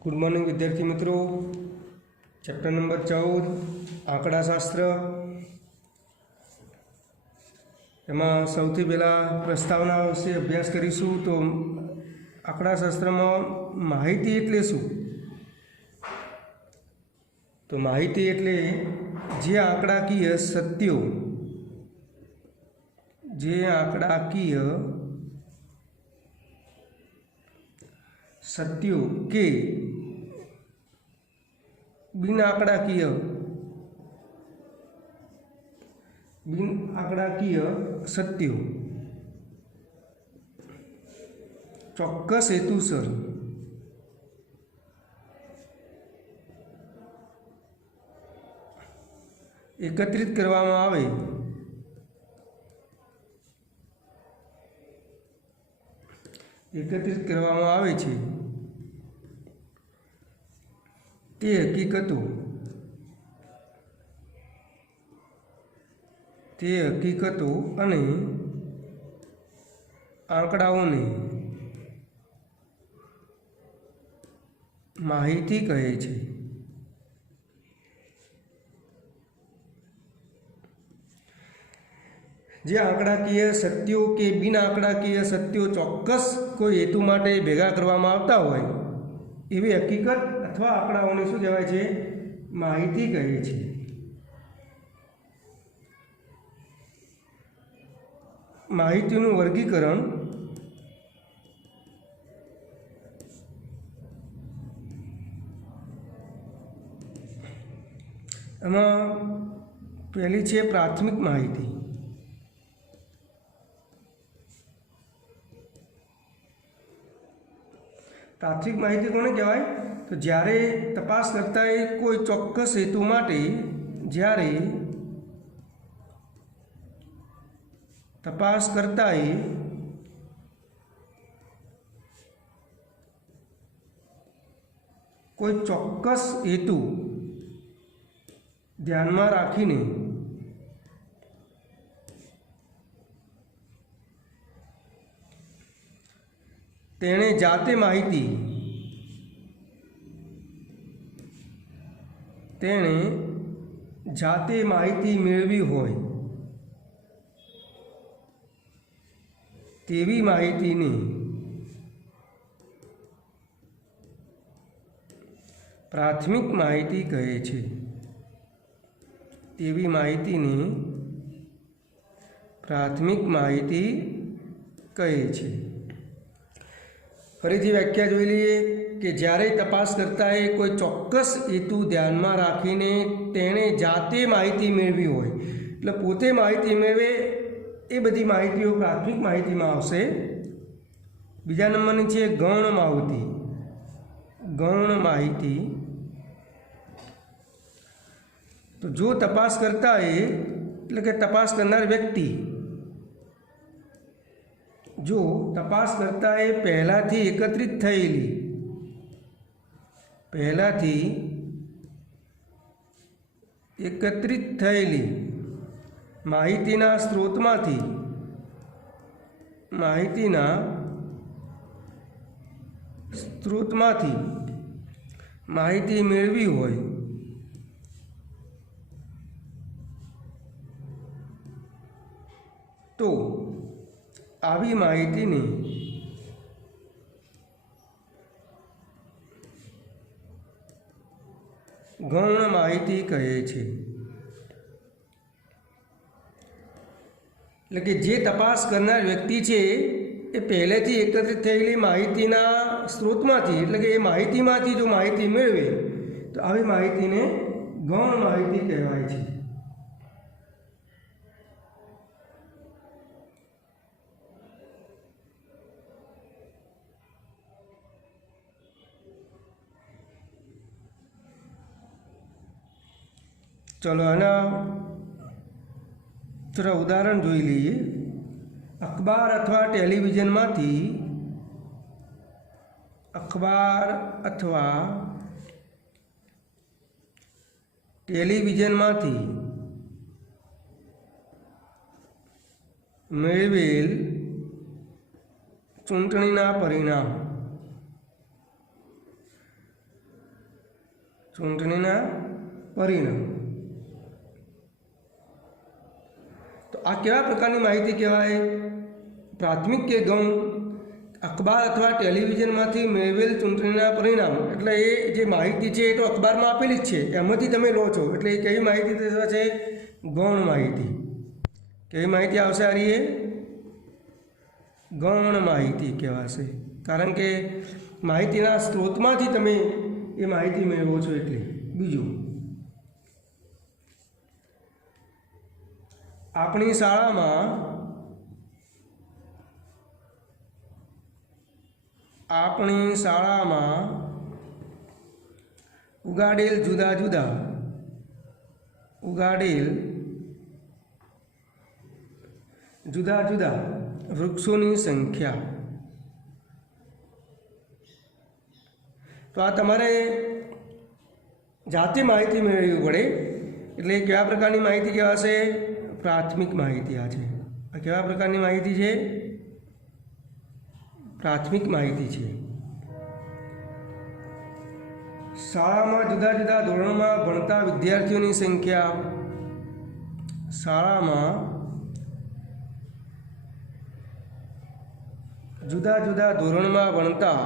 Good morning विद्यार्थी मित्रों। Chapter number 14 आंकड़ाशास्त्र एमां सौथी पहला प्रस्तावना विषे अभ्यास करीशुं। तो आंकड़ाशास्त्र में माहिती एटले शुं? तो माहिती एटले जे आंकड़ाकीय सत्यों, जे आंकड़ाकीय सत्यों के बिन आंकड़ाकीय सत्यों चौक्कस हेतुसर एकत्रित करवामां आवे छे ते हकीकतों अने आंकड़ाओने माहिती कहे छे। जे आंकड़ाकीय सत्यों के बिन आंकड़ाकीय सत्यों चौक्कस कोई हेतु माटे भेगा करवामां आवता होय एवी हकीकत अथवा आंकड़ाओने शुं कहेवाय छे? माहिती कहे छे। माहितीनुं वर्गीकरण एमां पहली छे प्राथमिक माहिती। प्राथमिक माहिती कोने कहेवाय? तो ज्यारे तपासकर्ताए कोई चौक्कस हेतु माटे ज्यारे तपासकर्ताए कोई चौक्कस हेतु ध्यान में राखीने तेणे जाते माहिती मेळवी होय तेवी माहितीने प्राथमिक माहिती कहे छे। तेवी माहितीने प्राथमिक माहिती कहे छे। फरीथी व्याख्या जोई लीए कि ज्यारे तपासकर्ताए कोई चौक्कस हेतु ध्यान में राखीने तेणे जाते माहिती मेळवी होय એટલે પોતે माहिती मेळवे ए बधी माहितीओ प्राथमिक माहिती में आवशे। बीजा नंबरनी छे गौण माहिती। तो जो तपास करता है એટલે કે तपास करनार व्यक्ति जो तपास करता है पहलाथी एकत्रित थयेली माहितीना स्त्रोतमांथी माहिती मेळवी होय तो आवी माहितीने गौण माहिती कहे छे। એટલે કે જે તપાસ કરનાર વ્યક્તિ છે એ પહેલેથી એકત્રિત થયેલી માહિતીના સ્ત્રોતમાંથી એટલે કે એ માહિતીમાંથી જો માહિતી મેળવે તો આવી માહિતીને ગૌણ માહિતી કહેવાય છે। चलो आना थोड़ा उदाहरण जोई लीए। अखबार अथवा टेलिविजन मांथी मेळवेल चूंटणीना परिणाम ચૂંટણીના પરિણામ। તો આ કેવા પ્રકારની માહિતી કહેવાય? પ્રાથમિક કે ગૌણ? અખબાર અથવા ટેલિવિઝનમાંથી મેળવેલ ચૂંટણીના પરિણામ એટલે એ જે માહિતી છે એ તો અખબારમાં આપેલી જ છે, એમાંથી તમે લો છો, એટલે એ કેવી માહિતી થશે? ગૌણ માહિતી। કેવી માહિતી આવશે? આ રીએ ગૌણ માહિતી કહેવાશે, કારણ કે માહિતીના સ્ત્રોતમાંથી તમે એ માહિતી મેળવો છો એટલે। બીજું, આપણી શાળામાં ઉગાડેલ જુદા જુદા વૃક્ષોની સંખ્યા। તો આ તમારે જાતે માહિતી મેળવવી પડે, એટલે કેવા પ્રકારની માહિતી કહેવાશે? પ્રાથમિક માહિતી। આ છે, આ કેવા પ્રકારની માહિતી છે? પ્રાથમિક માહિતી છે। શાળામાં જુદા જુદા ધોરણમાં ભણતા વિદ્યાર્થીઓની સંખ્યા। શાળામાં જુદા જુદા ધોરણમાં ભણતા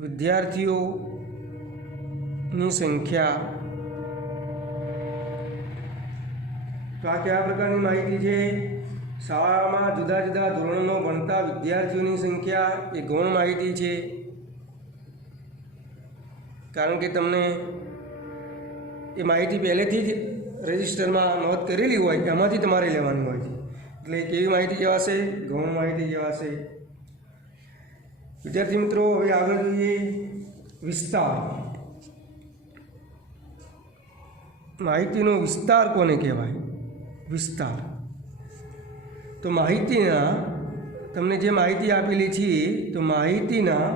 વિદ્યાર્થીઓની સંખ્યા। તો આ કયા પ્રકારની માહિતી છે? શાળામાં જુદા જુદા ધોરણમાં ભણતા વિદ્યાર્થીઓની સંખ્યા એ ગૌણ માહિતી છે, કારણ કે તમને એ માહિતી પહેલેથી જ રજિસ્ટરમાં નોંધ કરેલી હોય, એમાંથી તમારે લેવાની હોય છે, એટલે કેવી માહિતી કહેવાશે? ગૌણ માહિતી કહેવાશે। વિદ્યાર્થી મિત્રો, હવે આગળ જોઈએ વિસ્તાર। માહિતીનો વિસ્તાર કોને કહેવાય? વિસ્તાર તો માહિતીના, તમને જે માહિતી આપેલી છે તો માહિતીના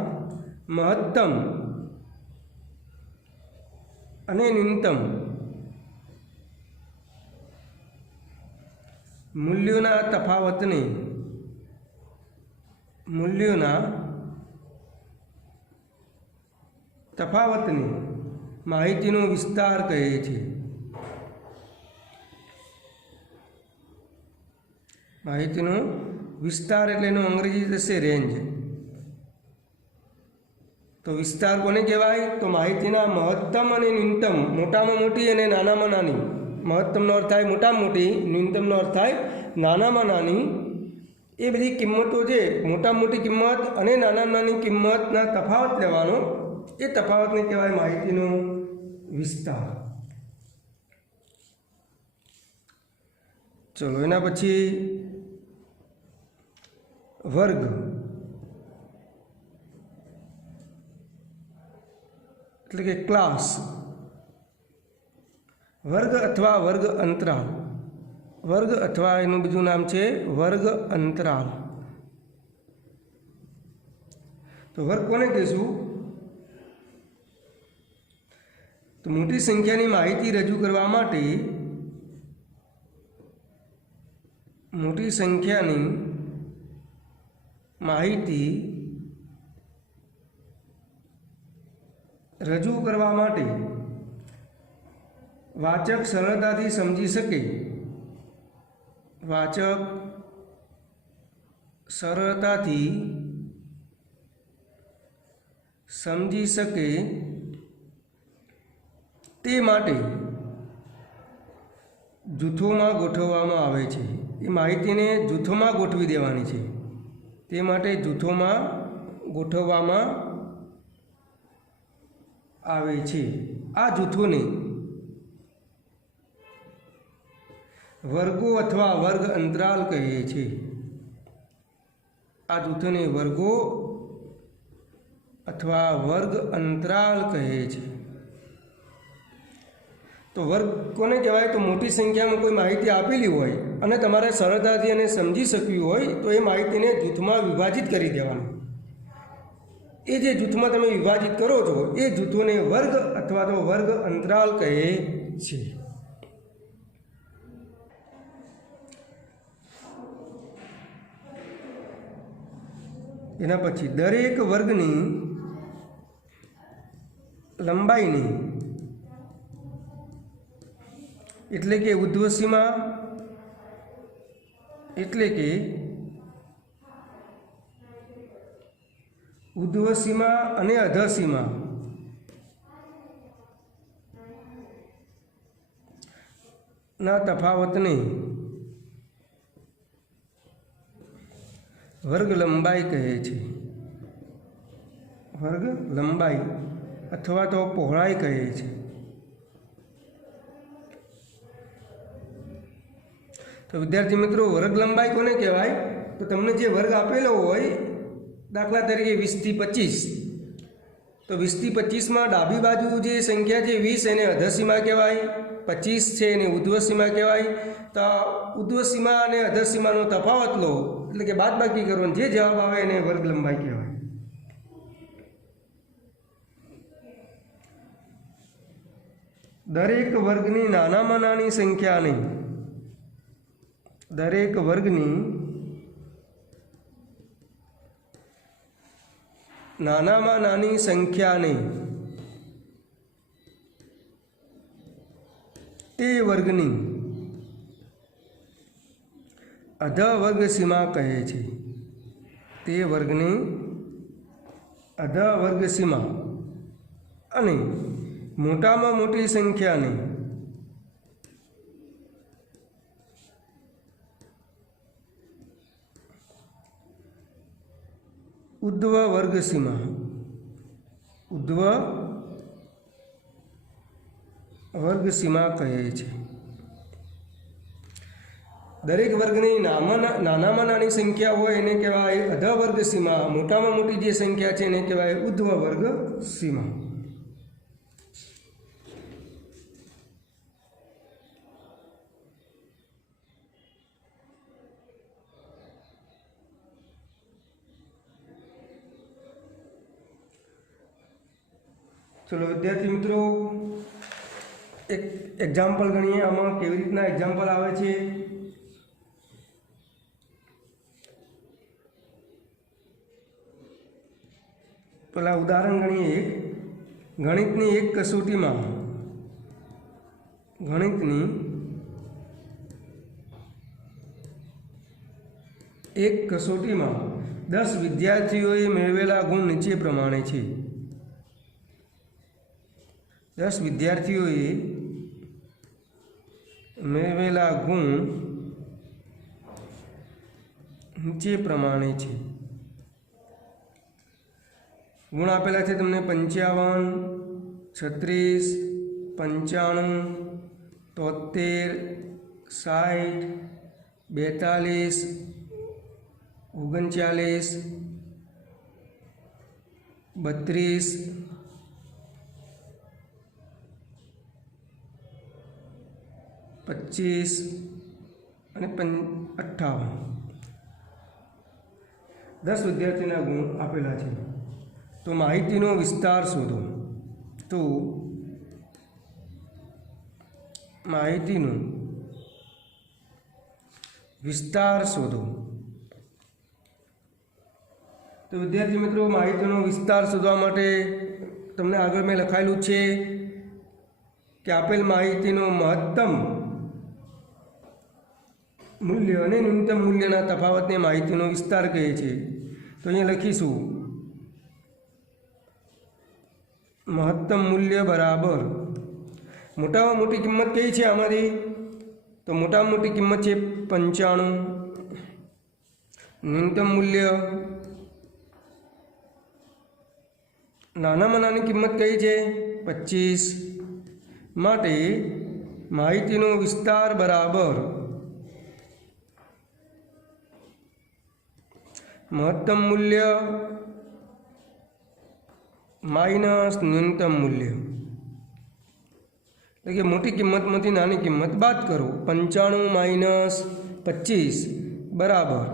મહત્તમ અને ન્યૂનતમ મૂલ્યોના તફાવતને માહિતીનો વિસ્તાર કહે છે। માહિતીનો વિસ્તાર એટલે એનું અંગ્રેજી થશે રેન્જ। તો વિસ્તાર કોને કહેવાય? તો માહિતીના મહત્તમ અને ન્યૂનતમ, મોટામાં મોટી અને નાનામાં નાની। મહત્તમનો અર્થ થાય મોટામાં મોટી, ન્યૂનતમનો અર્થ થાય નાનામાં નાની। એ બધી કિંમતો છે, મોટામાં મોટી કિંમત અને નાનામાં નાની કિંમતના તફાવત લેવાનો, એ તફાવતને કહેવાય માહિતીનો વિસ્તાર। ચલો, એના પછી વર્ગ। એટલે કે ક્લાસ। વર્ગ અથવા વર્ગ અંતરાલ। વર્ગ અથવા એનું બીજું નામ છે વર્ગ અંતરાલ। તો વર્ગ કોને કહીશું? તો મોટી સંખ્યાની માહિતી રજૂ કરવા માટે મોટી સંખ્યાની માહિતી રજૂ કરવા માટે વાચક સરળતાથી સમજી શકે, વાચક સરળતાથી સમજી શકે તે માટે જૂથોમાં ગોઠવવામાં આવે છે। એ માહિતીને જૂથોમાં ગોઠવી દેવાની છે, તે માટે જૂથોમાં ગોઠવવામાં આવે છે। આ જૂથોને વર્ગો અથવા વર્ગ અંતરાલ કહે છે। આ જૂથોને વર્ગો અથવા વર્ગ અંતરાલ કહે છે। તો વર્ગ કોને કહેવાય? તો મોટી સંખ્યામાં કોઈ માહિતી આપેલી હોય અને તમારે સરળતાથી એને સમજી શકવી હોય તો એ માહિતીને જૂથમાં વિભાજિત કરી દેવાનું। એ જે જૂથમાં તમે વિભાજિત કરો છો એ જૂથોને વર્ગ અથવા તો વર્ગ અંતરાલ કહે છે। एना पछी दरेक वर्गनी लंबाईनी एटले के ऊर्ध्व सीमा एटले के ऊर्ध्व सीमा अने अध सीमा ना तफावतने वर्ग लंबाई कहे छे। वर्ग लंबाई अथवा तो पહોળાઈ कहे छे। तो विद्यार्थी मित्रों वर्ग लंबाई कोने कहेवाय? तो तमने जे वर्ग आपेलो होय दाखला तरीके 20 થી 25 तो 20 થી 25 में डाबी बाजू जे संख्या जे 20 एने अध सीमा कहेवाय, 25 छे एने ऊर्ध्व सीमा कहेवाय। तो ऊर्ध्व सीमा अने अध सीमानो तफावत लो એટલે કે બાદબાકી કરો જે જવાબ આવે એને વર્ગ લંબાઈ કહેવાય। દરેક વર્ગની નાનામાં નાની સંખ્યાને દરેક વર્ગની નાનામાં નાની સંખ્યાને તે વર્ગની अध वर्ग सीमा कहे छे। ते वर्गने अध वर्ग सीमा अने मोटामां मोटी संख्या ने ऊर्ध्व वर्ग सीमा ऊर्ध्व वर्ग सीमा कहे छे। दरेक वर्गनी नानामां नानी संख्या होय एने कहेवाय अध वर्ग सीमा, मोटामां मोटी जे संख्या छे एने कहेवाय ऊर्ध्व वर्ग सीमा। चलो विद्यार्थी मित्रों एक एक्जाम्पल गणीए। आमां केवी रीतना एक्जाम्पल आवे छे। पहला उदाहरण गणीए। एक गणितनी एक कसोटी में गणितनी एक कसोटी में 10 विद्यार्थीओए मेळवेला गुण नीचे प्रमाणे छे। 10 विद्यार्थीओए मेळवेला गुण नीचे प्रमाणे छे। गुण आपेला है तमने 55, 36, 95, 73, 60, 42, 39, 32, 25 અને 58। 10 विद्यार्थीना गुण आपेला है। तो माहितीनो विस्तार शोधो। तो माहितीनो विस्तार शोधो। तो विद्यार्थी मित्रों माहितीनो विस्तार शोधवा माटे तमने आगळ में लखायेलुं छे कि आपेल माहितीनो महत्तम मूल्य अने न्यूनतम मूल्यना तफावतने माहितीनो विस्तार कहे छे। तो अहींया लखीशुं महत्तम मूल्य बराबर मोटामां मोटी किंमत कई छे आमांथी? तो मोटामां मोटी किंमत छे 95। न्यूनतम मूल्य नानामां नानी किंमत कई छे 25। माटे माहितीनो विस्तार बराबर महत्तम मूल्य माइनस न्यूनतम मूल्य। એટલે કે મોટી કિંમતમાંથી નાની કિંમત બાદ કરો। 95 માઇનસ 25 બરાબર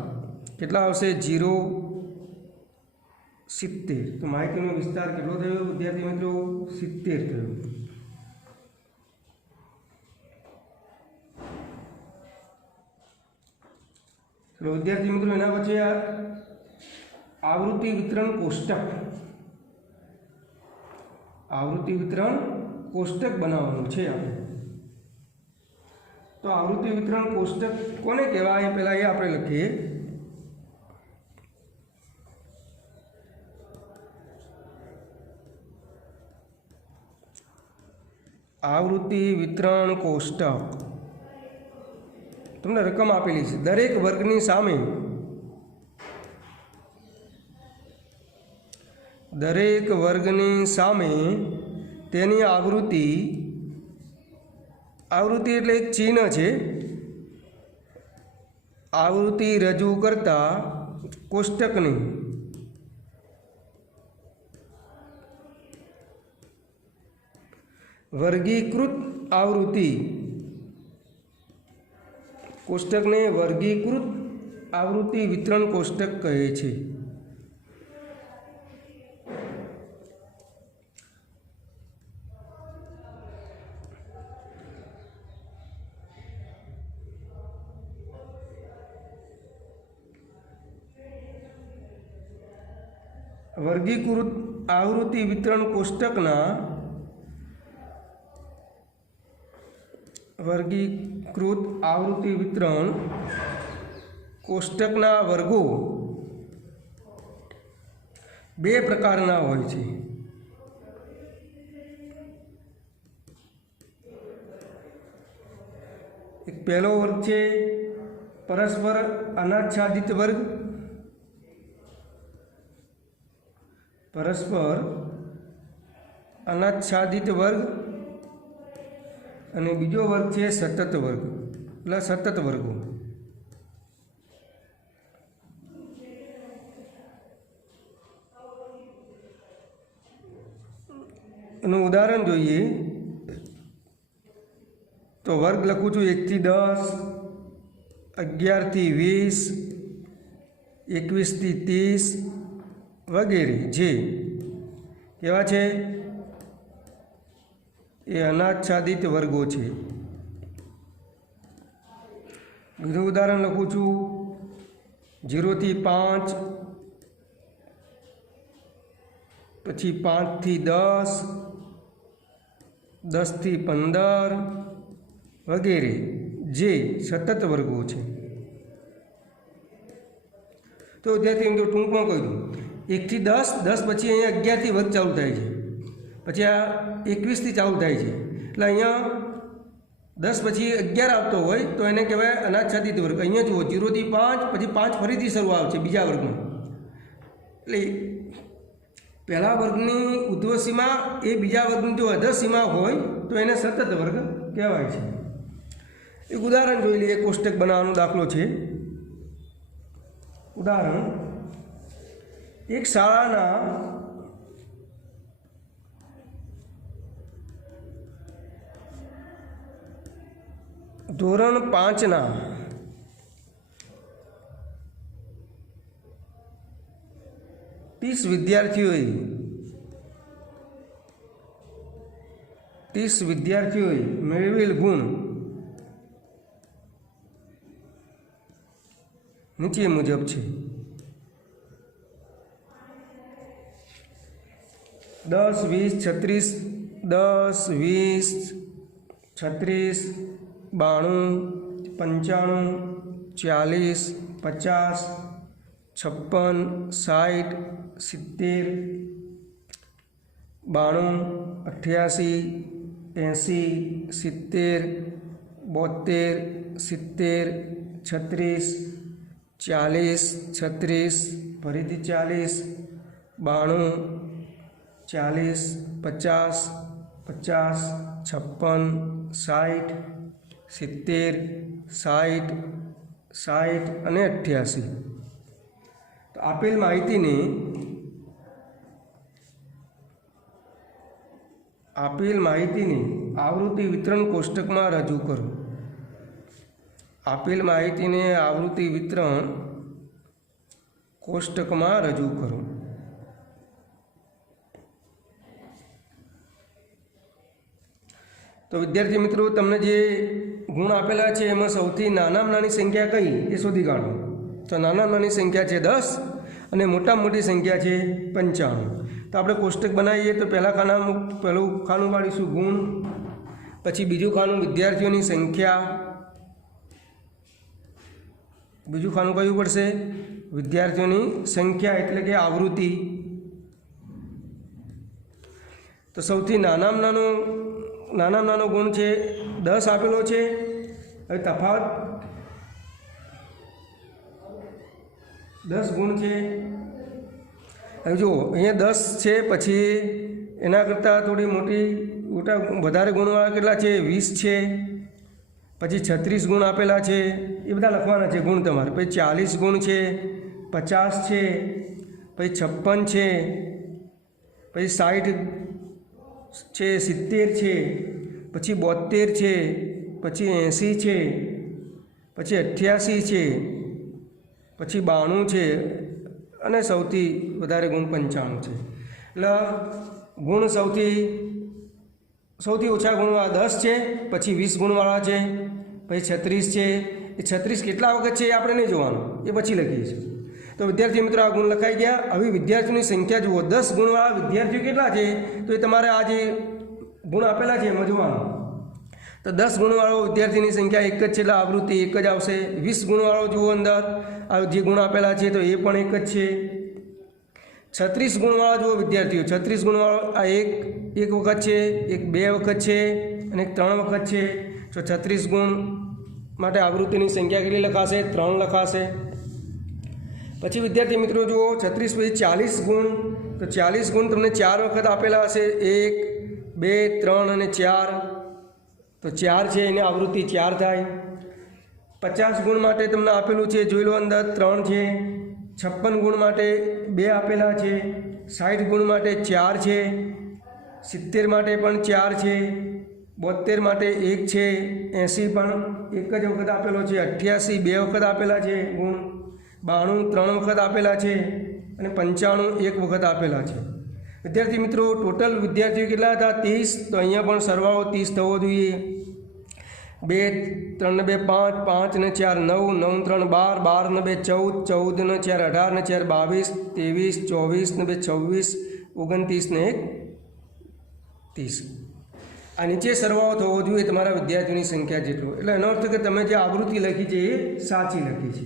કેટલા આવશે? 0.70। તો માહિતીનો વિસ્તાર કેટલો થયો વિદ્યાર્થી મિત્રો? 70 થયો। ચલો વિદ્યાર્થી મિત્રો એના પછી आवृत्ति वितरण कोष्टक, आवृत्ति वितरण कोष्टक बनावવાનું છે આપણે। तो आवृत्ति वितरण कोष्टक कोने कहेवाय पहला ये આપણે લખીએ। आवृत्ति वितरण कोष्टक તમને રકમ આપેલી છે। દરેક વર્ગની સામે તેની आवृत्ति એટલે એક ચિહ્ન છે। आवृत्ति રજૂ કરતા કોષ્ટકની वर्गीकृत आवृत्ति, कोष्टक ने वर्गीकृत आवृत्ति वितरण कोष्टक कहे छे। वर्गीकृत आवृत्ति वितरण कोष्टकना वर्गीकृत आवृत्ति वितरण कोष्टकना वर्गो बे प्रकारना होय छे। एक पहलो वर्ग छे परस्पर अनाच्छादित वर्ग, परस्पर अनाच्छादित वर्ग, અને બીજો વર્ગ છે સતત વર્ગ એટલે સતત વર્ગો। એનું ઉદાહરણ જોઈએ તો વર્ગ લખું છું 1 થી 10, 11 થી 20, 21 થી 30 વગેરે જે કેવા છે એ અનાચ્છાદિત વર્ગો છે। બીજું ઉદાહરણ લખું છું 0 થી 5, પછી 5 થી 10, 10 થી 15 વગેરે જે સતત વર્ગો છે। તો વિદ્યાર્થી મિત્રો ટૂંકમાં કહી દઉં 1 થી 10, 10 પછી અહીંયા 11 થી વર્ગ ચાલુ થાય છે, પછી આ 21 થી ચાલુ થાય છે એટલે અહીંયા 10 પછી 11 આવતો હોય તો એને કહેવાય અનાચ્છાદિત વર્ગ। અહીંયા જુઓ 0 થી 5, પછી 5 ફરીથી શરૂ આવે છે બીજા વર્ગમાં, એટલે પહેલા વર્ગની ઉધ્વ સીમા એ બીજા વર્ગની જો અધર સીમા હોય તો એને સતત વર્ગ કહેવાય છે। એક ઉદાહરણ જોઈ લઈએ, કોષ્ટક બનાવવાનો દાખલો છે। ઉદાહરણ, એક શાળાના ધોરણ 5ના 30 વિદ્યાર્થીઓએ મેળવેલ ગુણ નીચે મુજબ છે। 10, 20, 36, 10, 20, 36, 92, 95, 40, 50, 56, 60, 70, 92, 88, 80, 70, 72, 70, 36, 40, 36 ફરીથી 40, 92, 40, 50, 50, 56, 60, 70, 60, 60 અને 88। તો આપેલ માહિતીને આવૃત્તિ વિતરણ કોષ્ટકમાં રજૂ કરો। આપેલ માહિતીને આવૃત્તિ વિતરણ કોષ્ટકમાં રજૂ કરો। તો વિદ્યાર્થી મિત્રો, તમને જે ગુણ આપેલા છે એમાં સૌથી નાનામાં નાની સંખ્યા કઈ એ શોધી કાઢો। તો નાનામાં નાની સંખ્યા છે 10 અને મોટામાં મોટી સંખ્યા છે 95। તો આપણે કોષ્ટક બનાવીએ તો પહેલું ખાનું પાડીશું ગુણ, પછી બીજું ખાનું વિદ્યાર્થીઓની સંખ્યા, બીજું ખાનું કયું પડશે? વિદ્યાર્થીઓની સંખ્યા એટલે કે આવૃત્તિ। તો સૌથી નાનામાં નાનો ગુણ છે 10 આપેલો છે। હવે તફાવત 10 ગુણ છે। હવે જુઓ અહીંયા 10 છે, પછી એના કરતાં થોડી વધારે ગુણવાળા કેટલા છે? 20 છે, પછી 36 ગુણ આપેલા છે, એ બધા લખવાના છે ગુણ તમારે। પછી 40 ગુણ છે, 50 છે, પછી 56 છે, પછી 60 છે, 70 છે, પછી 72 છે, પછી 80 છે, પછી 88 છે, પછી 92 છે, અને સૌથી વધારે ગુણ 95 છે। એટલે ગુણ સૌથી ઓછા ગુણવાળા 10 છે, પછી 20 ગુણવાળા છે, પછી 36 છે। એ 36 કેટલા વખત છે એ આપણે નહીં જોવાનું, એ પછી લખીએ છીએ। તો વિદ્યાર્થી મિત્રો આ ગુણ લખાઈ ગયા। હવે વિદ્યાર્થીઓની સંખ્યા જુઓ, 10 ગુણવાળા વિદ્યાર્થીઓ કેટલા છે? તો એ તમારે આ જે ગુણ આપેલા છે એમાં જોવાનું। તો 10 ગુણવાળો વિદ્યાર્થીની સંખ્યા 1 જ છે, એટલે આવૃત્તિ 1 જ આવશે। 20 ગુણવાળો જુઓ અંદર આ જે ગુણ આપેલા છે તો એ પણ 1 જ છે। 36 ગુણવાળા જુઓ વિદ્યાર્થીઓ, 36 ગુણવાળો આ એક વખત છે, એક 2 વખત છે, અને એક 3 વખત છે। તો 36 ગુણ માટે આવૃત્તિની સંખ્યા કેટલી લખાશે? 3 લખાશે। પછી વિદ્યાર્થી મિત્રો જુઓ 36 પછી 40 ગુણ, તો 40 ગુણ તમને 4 વખત આપેલા હશે, 1 2 3 અને 4। તો 4 છે, એને આવૃત્તિ 4 થાય। 50 ગુણ માટે તમને આપેલું છે, જોઈ લો અંદર 3 છે। 56 ગુણ માટે 2 આપેલા છે। 60 ગુણ માટે 4 છે। 70 માટે પણ 4 છે। 72 માટે 1 છે। 80 પણ 1 જ વખત આપેલો છે। 88 2 વખત આપેલા છે ગુણ। 92 3 વખત આપેલા છે, અને 95 1 વખત આપેલા છે। વિદ્યાર્થી મિત્રો ટોટલ વિદ્યાર્થીઓ કેટલા હતા? 30। તો અહીંયા પણ સરવાળો 30 થવો જોઈએ। 2 3 ને 2 5, 5 ને 4 9, 9 3 12, 12 ને 2 14, 14 ને 4 18 ને 4 22, 23 24 ને 2 26, 29 ને 1 30। આ નીચે સરવાળો થવો જોઈએ તમારા વિદ્યાર્થીઓની સંખ્યા જેટલો। એટલે એનો અર્થ કે તમે જે આવૃત્તિ લખી છે એ સાચી લખી છે।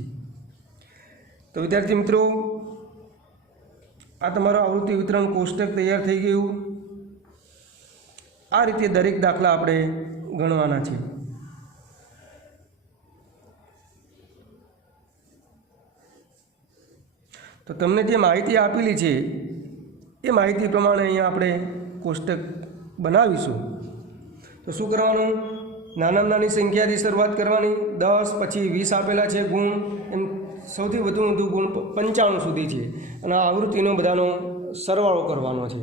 તો વિદ્યાર્થી મિત્રો આ તમારો આવૃત્તિ વિતરણ કોષ્ટક તૈયાર થઈ ગયું। આ રીતે દરેક દાખલા આપણે ગણવાના છે। તો તમને જે માહિતી આપેલી છે એ માહિતી પ્રમાણે અહીંયા આપણે કોષ્ટક બનાવીશું। તો શું કરવાનું? નાનામાં નાની સંખ્યાથી શરૂઆત કરવાની, 10 પછી 20 આપેલા છે ગુણ, એમ સૌથી વધુ ગુણ 95 સુધી છે, અને આ આવૃત્તિનો બધાનો સરવાળો કરવાનો છે।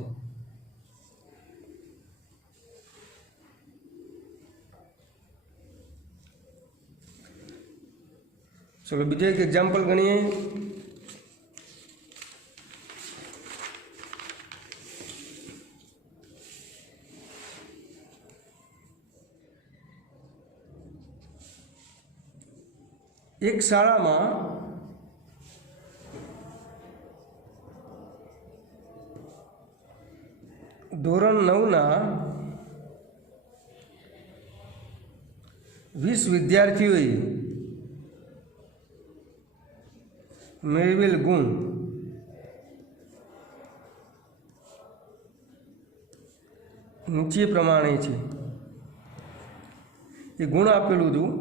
ચલો બીજો એક એક્ઝામ્પલ ગણીએ। એક શાળામાં ધોરણ 9ના 20 વિદ્યાર્થીઓએ મેળવેલ ગુણ નીચે પ્રમાણે છે। એ ગુણ આપેલું હતું,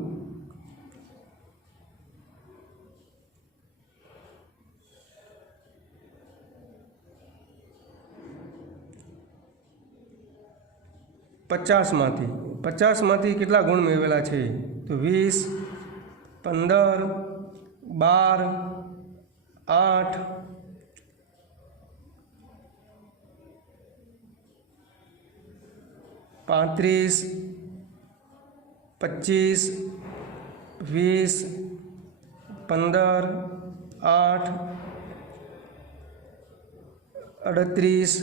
પચાસમાંથી કેટલા ગુણ મેળવેલા છે? તો 20, 15, 12, 8, 35, 25, 20, 15, 8, 38,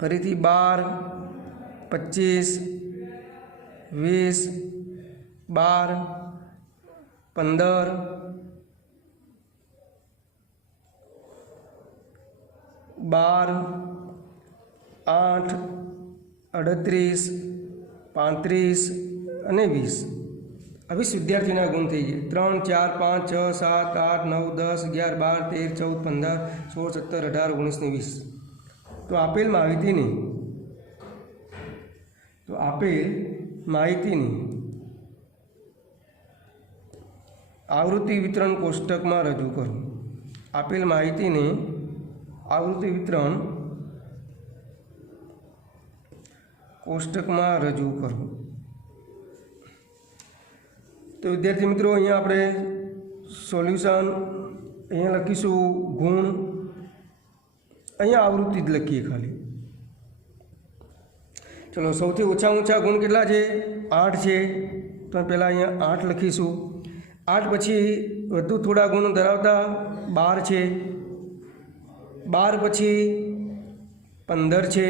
ફરીથી 12, 25, 20, 12, 15, 12, 8, 38, 35 અને 20 આ 20 વિદ્યાર્થીના ગુણ થઈ ગયા। 3, 4, 5, 6, 7, 8, 9, 10, 11, 12, 13, 14, 15, 16, 17, 18, 19 ને 20। તો આપેલ માહિતીની આવૃત્તિ વિતરણ કોષ્ટકમાં રજૂ કરો। આપેલ માહિતીને આવૃત્તિ વિતરણ કોષ્ટકમાં રજૂ કરો। તો વિદ્યાર્થી મિત્રો અહીંયા આપણે સોલ્યુશન અહીંયા લખીશું ગુણ, અહીંયા આવૃત્તિ જ લખીએ ખાલી। ચલો સૌથી ઓછા ગુણ કેટલા છે? 8 છે, તો પહેલાં અહીંયા 8 લખીશું। 8 પછી વધુ થોડા ગુણ ધરાવતા 12 છે, 12 પછી 15 છે,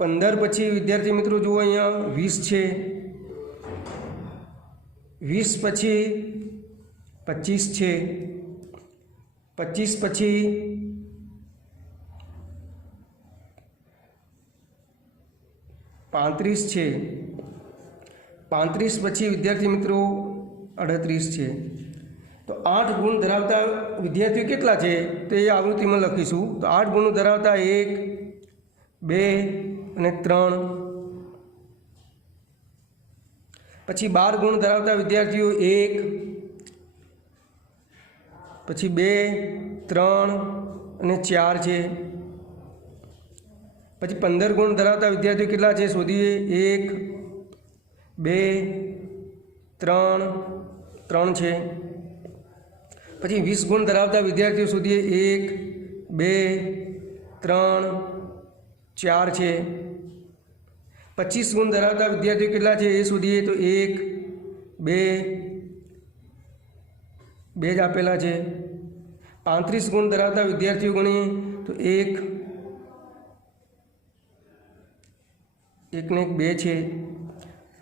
15 પછી વિદ્યાર્થી મિત્રો જુઓ અહીંયા 20 છે, 20 પછી 25 છે, 25 પછી 35 છે, 35 પછી વિદ્યાર્થી મિત્રો 38 છે। તો 8 ગુણ ધરાવતા વિદ્યાર્થીઓ કેટલા છે તે આવૃત્તિમાં લખીશું। તો 8 ગુણ ધરાવતા 1, 2 અને 3, પછી 12 ગુણ ધરાવતા વિદ્યાર્થીઓ 1, પછી 2, 3 અને 4 છે। પછી 15 ગુણ ધરાવતા વિદ્યાર્થીઓ કેટલા છે શોધીએ। 1, 2, 3, 3 છે। પછી 20 ગુણ ધરાવતા વિદ્યાર્થીઓ શોધીએ। 1, 2, 3, 4 છે। 25 ગુણ ધરાવતા વિદ્યાર્થીઓ કેટલા છે એ શોધીએ। તો 1, 2, 2 જ આપેલા છે। 35 ગુણ ધરાવતા વિદ્યાર્થીઓ ગણીએ તો 1, 1 ને 1 2 છે।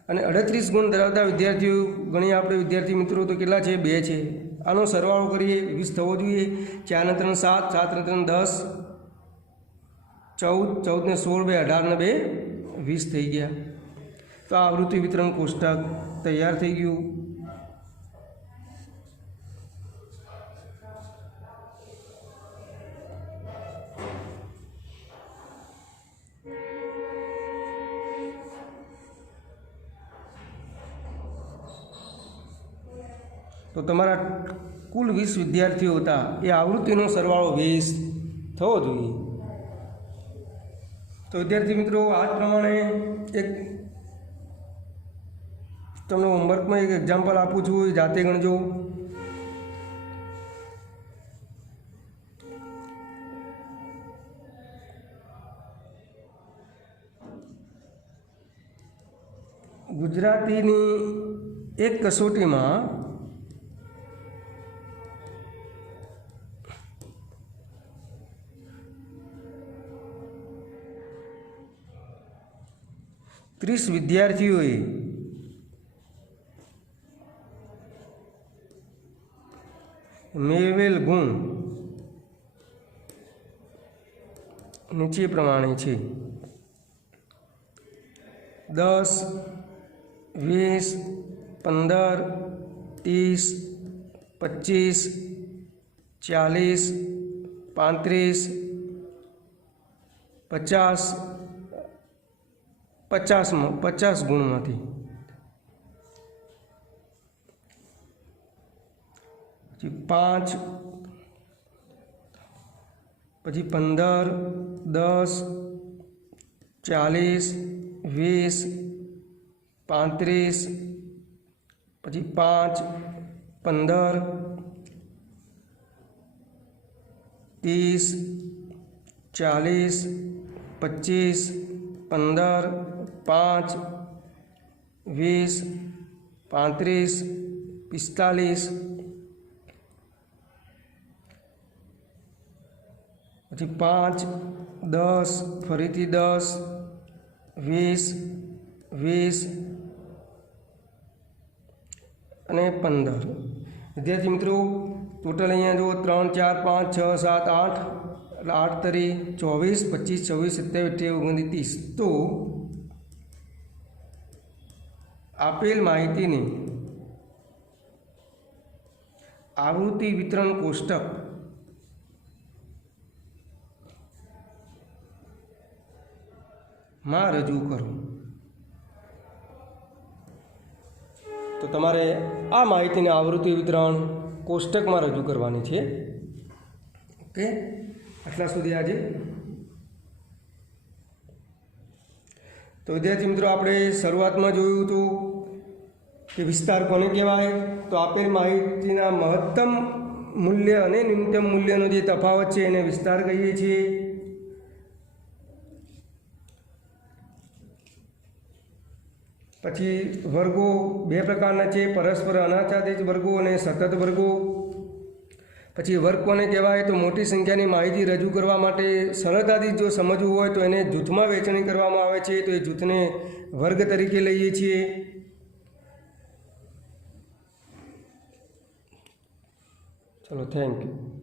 અને 38 ગુણ ધરાવતા વિદ્યાર્થીઓ ગણીએ આપણે વિદ્યાર્થી મિત્રો તો કેટલા છે? 2 છે। આનો સરવાળો કરીએ 20 થવો જોઈએ। 4 ને 3 7, 7 ને 3 10, 14, 14 ને 16, 18 ને 2 20 થઈ ગયા। તો આ આવૃત્તિ વિતરણ કોષ્ટક તૈયાર થઈ ગયું। તો તમારા કુલ 20 વિદ્યાર્થીઓ હતા એ આવૃત્તિનો સરવાળો 20 થવો જોઈએ। તો વિદ્યાર્થી મિત્રો આ જ પ્રમાણે એક તમને હોમવર્કમાં એક એક્ઝામ્પલ આપું છું, એ જાતે ગણજો। ગુજરાતીની એક કસોટીમાં ત્રીસ વિદ્યાર્થીઓએ મેળવેલ ગુણ નીચે પ્રમાણે છે। 10, 20, 15, 30, 25, 40, 35, 50 ગુણમાંથી। પછી 5, પછી 15, 10, 40, 20, 35, પછી 5, 15, 30, 40, 25, 15, 5, 20, 35, 45, પછી 5, 10, ફરીથી 10, 20, 20 અને 15। વિદ્યાર્થી મિત્રો ટોટલ અહીંયા જો 3 4 5 6 7 8 એટલે 8 તરી 24 25 26 27 28 29 30. તો આપેલ માહિતીને આવૃત્તિ વિતરણ કોષ્ટક માં રજૂ કરો. તો તમારે આ માહિતીને આવૃત્તિ વિતરણ કોષ્ટકમાં રજૂ કરવાની છે. ઓકે, આટલા સુધી આજે. તો વિદ્યાર્થી મિત્રો આપણે શરૂઆતમાં જોયું હતું કે વિસ્તાર કોને કહેવાય. તો આપેલ માહિતીના મહત્તમ મૂલ્ય અને ન્યૂનતમ મૂલ્યનો જે તફાવત છે એને વિસ્તાર કહીએ છીએ. પછી વર્ગો બે પ્રકારના છે, પરસ્પર અનાચ્છાદિત વર્ગો અને સતત વર્ગો. પછી વર્ગ કોને કહેવાય. તો મોટી સંખ્યાની માહિતી રજૂ કરવા માટે સરળતાથી જો સમજવું હોય તો એને જૂથમાં વહેંચણી કરવામાં આવે છે, તો એ જૂથને વર્ગ તરીકે લઈએ છીએ. ચલો, થેન્ક યુ.